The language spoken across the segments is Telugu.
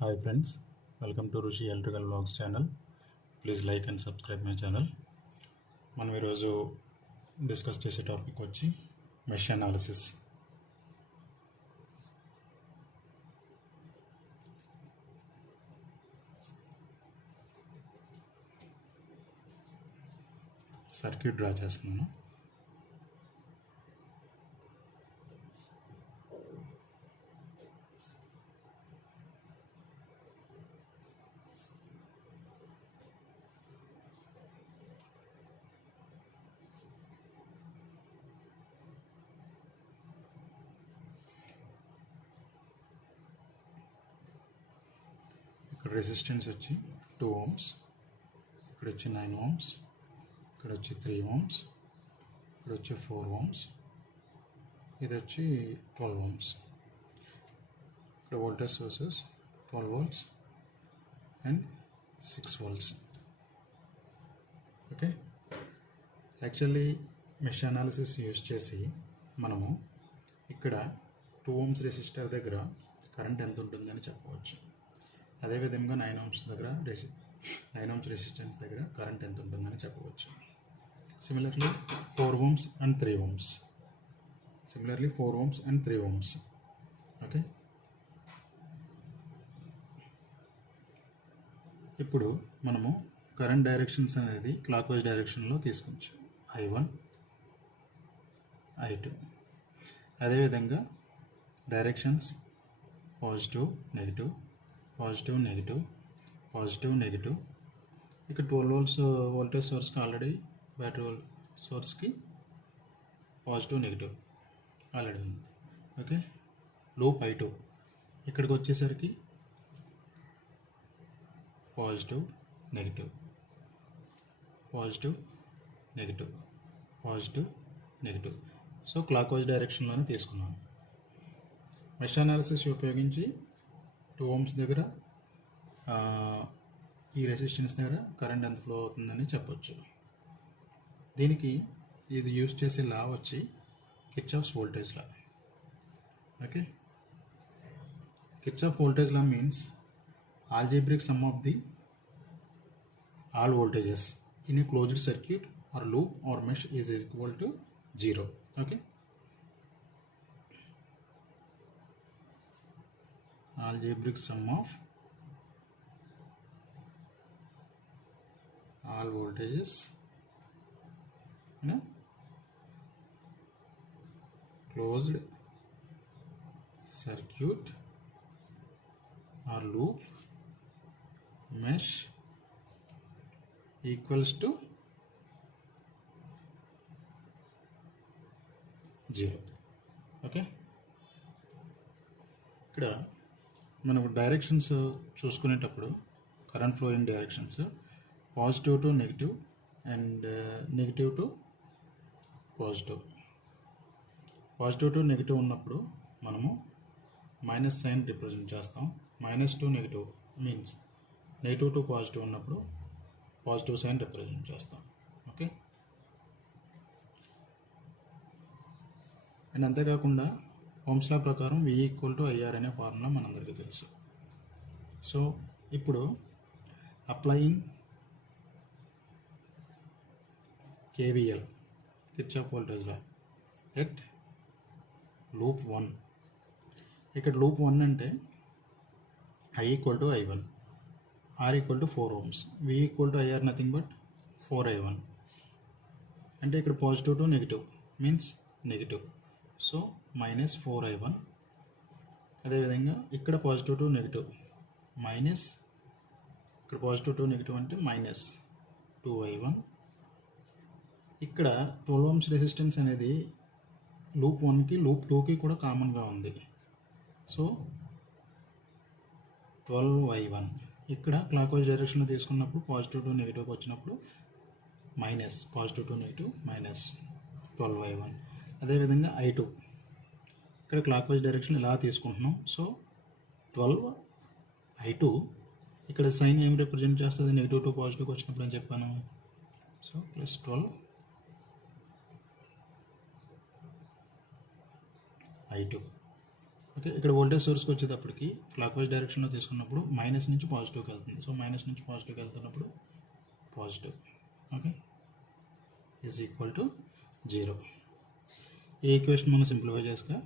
Hi friends, welcome to Rushi Electrical Vlogs channel. Please like and subscribe my channel. మనం ఈరోజు డిస్కస్ చేసే టాపిక్ వచ్చి మెష్ అనాలిసిస్. సర్క్యూట్ డ్రా చేస్తున్నాను. ఇక్కడ రెసిస్టెన్స్ వచ్చి 2 ohms, ఇక్కడ వచ్చి 9 ohms, ఇక్కడ వచ్చి 3 ohms, ఇక్కడ వచ్చి 4 ohms, ఇది వచ్చి 12 ohms. ఇక్కడ voltage sources 12 volts and 6 volts. Okay, actually mesh analysis use చేసి మనము ఇక్కడ 2 ohms రెసిస్టర్ దగ్గర కరెంట్ ఎంత ఉంటుందని చెప్పవచ్చు. అదేవిధంగా 9 ohms దగ్గర 9 ohms రెసిస్టెన్స్ దగ్గర కరెంట్ ఎంత ఉంటుందని చెప్పవచ్చు. Similarly 4 ohms and 3 ohms. Similarly 4 ohms and 3 ohms. Okay, ఇప్పుడు మనము కరెంట్ డైరెక్షన్స్ అనేది క్లాక్ వైజ్ డైరెక్షన్లో తీసుకోవచ్చు. I1, I2. అదేవిధంగా directions positive negative, positive negative, positive negative. ఇక్కడ 12 volts వోల్టేజ్ సోర్స్కి ఆల్రెడీ బ్యాటరీ సోర్స్కి పాజిటివ్ నెగిటివ్ ఆల్రెడీ ఉంది. ఓకే, లూప్ I2 ఇక్కడికి వచ్చేసరికి positive negative, positive negative, positive negative. So clockwise డైరెక్షన్లోనే తీసుకున్నాను. మెష్ అనాలిసిస్ ఉపయోగించి 2 ohms దగ్గర ఈ రెసిస్టెన్స్ దగ్గర కరెంట్ ఎంత ఫ్లో అవుతుందని చెప్పొచ్చు. దీనికి ఇది యూజ్ చేసే లా వచ్చి Kirchhoff's voltage law. Okay, Kirchhoff voltage law means algebraic sum of the all voltages in a closed circuit or loop or mesh is equal to 0. Okay, algebraic sum of all voltages in a closed circuit or loop mesh equals to 0. Okay, ఇక్కడ మనకు డైరెక్షన్స్ చూసుకునేటప్పుడు current flowing directions positive to negative and negative to positive. Positive to negative ఉన్నప్పుడు మనము మైనస్ సైన్ రిప్రజెంట్ చేస్తాం. Minus to negative means negative to positive ఉన్నప్పుడు పాజిటివ్ సైన్ రిప్రజెంట్ చేస్తాం. ఓకే, అండ్ అంతేకాకుండా ఓమ్స్ లా ప్రకారం V = IR అనే ఫార్ములా మనందరికీ తెలుసు. సో ఇప్పుడు applying KVL Kirchhoff voltage law at loop 1. ఇక్కడ లూప్ 1 అంటే I = I1, R = 4 ohms, V = IR nothing but 4I1. అంటే ఇక్కడ positive to negative means negative, so minus 4I1. అదేవిధంగా ఇక్కడ పాజిటివ్ టు నెగిటివ్ మైనస్, ఇక్కడ పాజిటివ్ టు నెగిటివ్ అంటే మైనస్ 2I1. ఇక్కడ 12 ohms రెసిస్టెన్స్ అనేది లూప్ 1కి లూప్ 2కి కూడా కామన్గా ఉంది. సో 12I1 ఇక్కడ క్లాక్ వైజ్ డైరెక్షన్లో తీసుకున్నప్పుడు పాజిటివ్ టు నెగిటివ్కి వచ్చినప్పుడు minus, positive to negative minus 12I1. అదేవిధంగా I2 ఇక్కడ క్లాక్ వైజ్ డైరెక్షన్ ఇలా తీసుకుంటున్నాం. సో 12I2 ఇక్కడ సైన్ ఏం రిప్రజెంట్ చేస్తుంది, నెగిటివ్ టు పాజిటివ్కి వచ్చినప్పుడు అని చెప్పాను. So plus 12I2. ఓకే, ఇక్కడ వోల్టేజ్ సోర్స్కి వచ్చేటప్పటికి క్లాక్ వైజ్ డైరెక్షన్లో తీసుకున్నప్పుడు మైనస్ నుంచి పాజిటివ్కి వెళ్తుంది. సో మైనస్ నుంచి పాజిటివ్కి వెళ్తున్నప్పుడు positive, okay, is equal to 0. ఈ ఈక్వేషన్ మనం సింప్లిఫై చేసుగా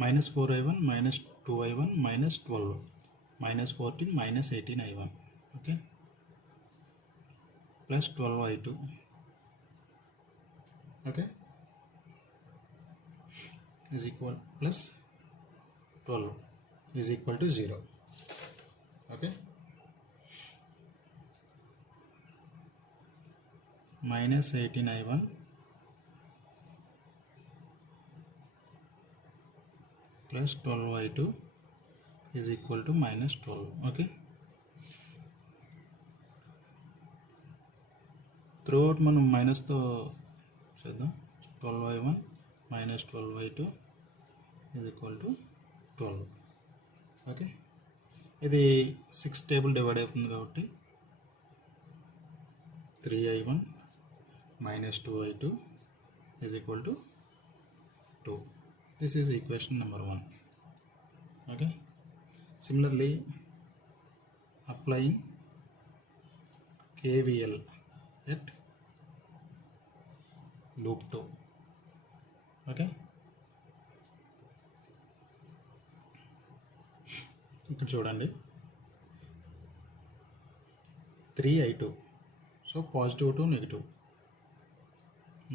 -4i1 -2i1 -12 -14 -18i1, okay, plus 12i2, okay, is equal plus 12 is equal to 0. Okay, -18i1 plus 12i2 is equal to -12. Okay, throughout మనం మైనస్తో చేద్దాం. 12i1 -12i2 is equal to 12. Okay, ఇది 6 టేబుల్ డివైడ్ అవుతుంది కాబట్టి 3i1 -2i2 is equal to 2. This is equation number 1. Okay, similarly applying KVL at loop 2. Okay, ఇక్కడ చూడండి 3i2, so positive to negative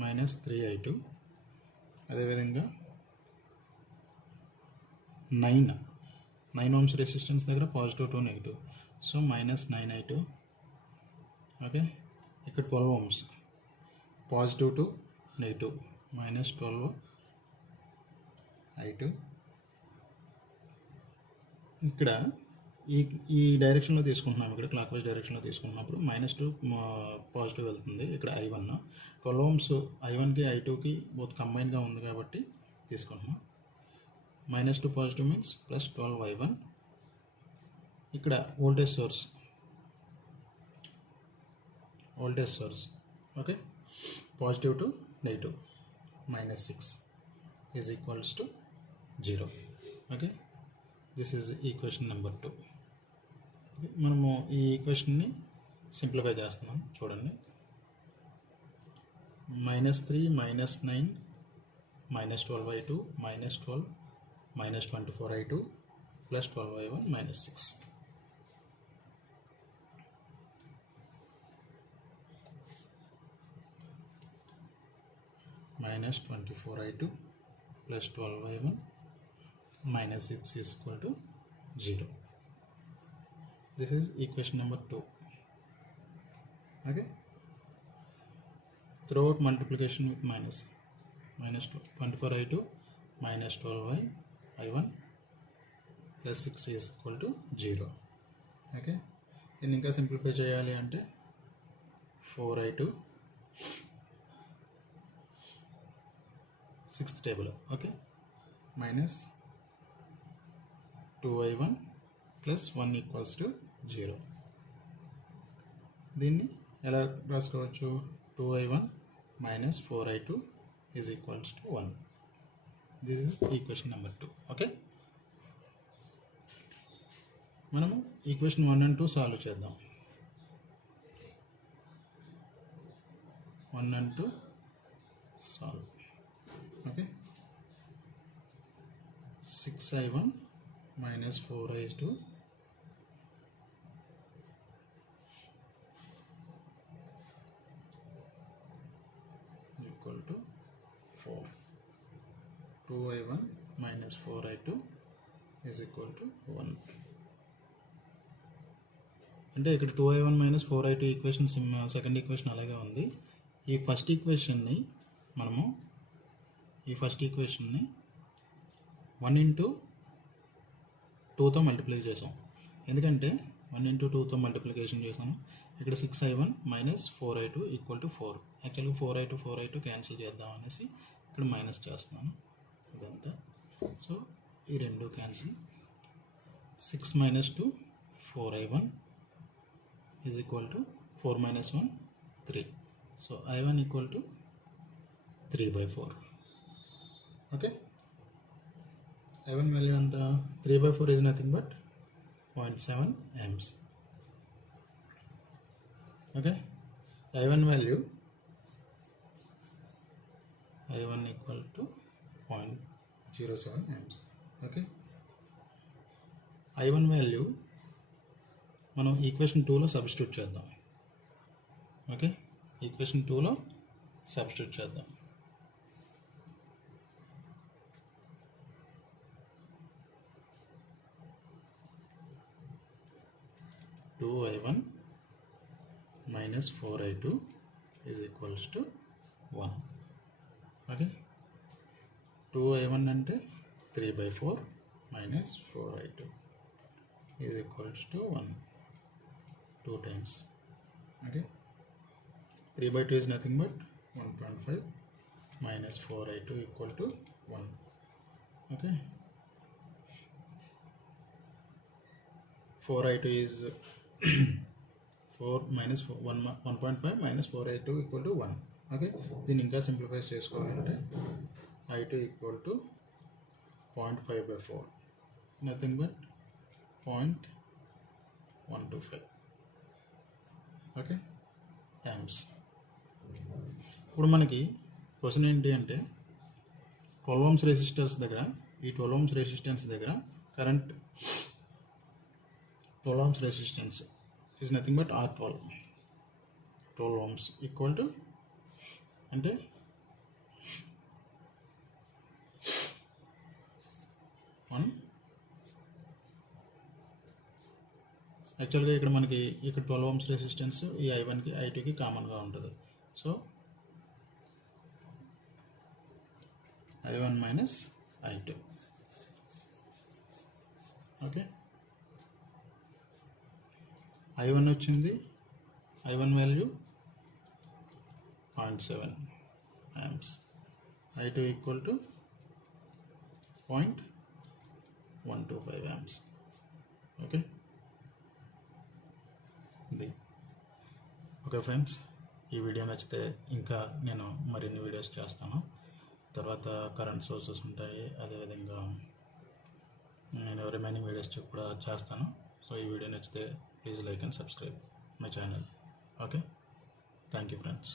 -3i2. అదేవిధంగా 9 ohms రెసిస్టెన్స్ దగ్గర positive to negative, so -9i2. Okay, ఇక్కడ 12 ohms positive to negative -12i2. ఇక్కడ ఈ డైరెక్షన్లో తీసుకుంటున్నాం, ఇక్కడ క్లాక్ వైజ్ డైరెక్షన్లో తీసుకున్నప్పుడు -2 పాజిటివ్ వెళ్తుంది. ఇక్కడ i1 12 ohms i1కి i2కి బోత్ కంబైన్గా ఉంది కాబట్టి తీసుకుంటున్నాం. -2 పాజిటివ్ మీన్స్ ప్లస్ 12i1. ఇక్కడ voltage source okay, positive to negative -6 is equals to 0. Okay, this is equation number 2. మనము ఈ ఈక్వేషన్ని సింప్లిఫై చేస్తున్నాం. చూడండి, -3 -9 -12i2 -12 -24i2 plus 12i1 -6. -24i2 plus 12i1 -6 is equal to 0. This is equation number 2. Okay, throughout multiplication with -24i2 -12i1 plus 6 is equal to 0. Okay, దీన్ని ఇంకా సింప్లిఫై చేయాలి అంటే 4i2 6th table, okay, -2i1 plus 1 equals to 0. దీన్ని ఎలా రాసుకోవచ్చు? 2i1 -4i2 is equals to 1. This is equation number 2. Okay, మనము ఈక్వేషన్ 1 and 2 సాల్వ్ చేద్దాం. 1 and 2 solve. Okay, 6i1 -4i2 equal to 4. 2i1 -4i2 is equal to 1. అంటే ఇక్కడ 2i1 -4i2 equation second equation అలాగే ఉంది. ఈ ఫస్ట్ ఈక్వేషన్ని 1 into 2తో మల్టిప్లై చేసాం. ఎందుకంటే 1 into 2తో మల్టిప్లికేషన్ చేసాము. ఇక్కడ 6i1 -4i2 ఈక్వల్ టు 4. యాక్చువల్గా 4i2 క్యాన్సిల్ చేద్దాం అనేసి ఇక్కడ మైనస్ చేస్తున్నాను ఇదంతా. సో ఈ రెండు cancel. 6 - 2 4i1 is equal to 4 - 1 3. So i1 equal to 3/4. Okay, I1 value అంత 3/4 is nothing but 0.7 amps. Okay, I1 value I1 equal to 0.07 amps. Okay, I1 value మనం ఈక్వేషన్ 2లో సబ్స్టిట్యూట్ చేద్దాం. ఓకే, ఈక్వేషన్ 2లో సబ్స్టిట్యూట్ చేద్దాం. I1 minus 4I2 is equals to 1. Okay, 2I1 అంటే 3/4 minus 4I2 is equals to 1, 2 times. Okay, 3/2 is nothing but 1.5 minus 4I2 equal to 1. Okay, 4I2 is 4 minus 1.5 minus 4I2 equal to 1. Okay, దీన్ని ఇంకా సింప్లిఫై చేసుకోవాలంటే I2 equal to 0.5/4 nothing but 0.125. Okay, amps. ఇప్పుడు మనకి క్వశ్చన్ ఏంటి అంటే 12 ohms రెసిస్టర్స్ దగ్గర, ఈ 12 ohms రెసిస్టెన్స్ దగ్గర current 12 ohms resistance is nothing but R12. 12 ohms equal to అంటే యాక్చువల్గా ఇక్కడ మనకి ఇక్కడ 12 ohms రెసిస్టెన్స్ ఈ I1కి I2కి కామన్గా ఉంటుంది. So I1 minus I2. Okay, I1 వచ్చింది, I1 value 0.7 amps, I2 equal to 0.125 amps. Okay, ఇది ఓకే ఫ్రెండ్స్, ఈ వీడియో నచ్చితే ఇంకా నేను మరిన్ని వీడియోస్ చేస్తాను. తర్వాత కరెంట్ సోర్సెస్ ఉంటాయి, అదేవిధంగా నేను రిమైనింగ్ వీడియోస్ కూడా చేస్తాను. సో ఈ వీడియో నచ్చితే please like and subscribe my channel. Okay, thank you friends.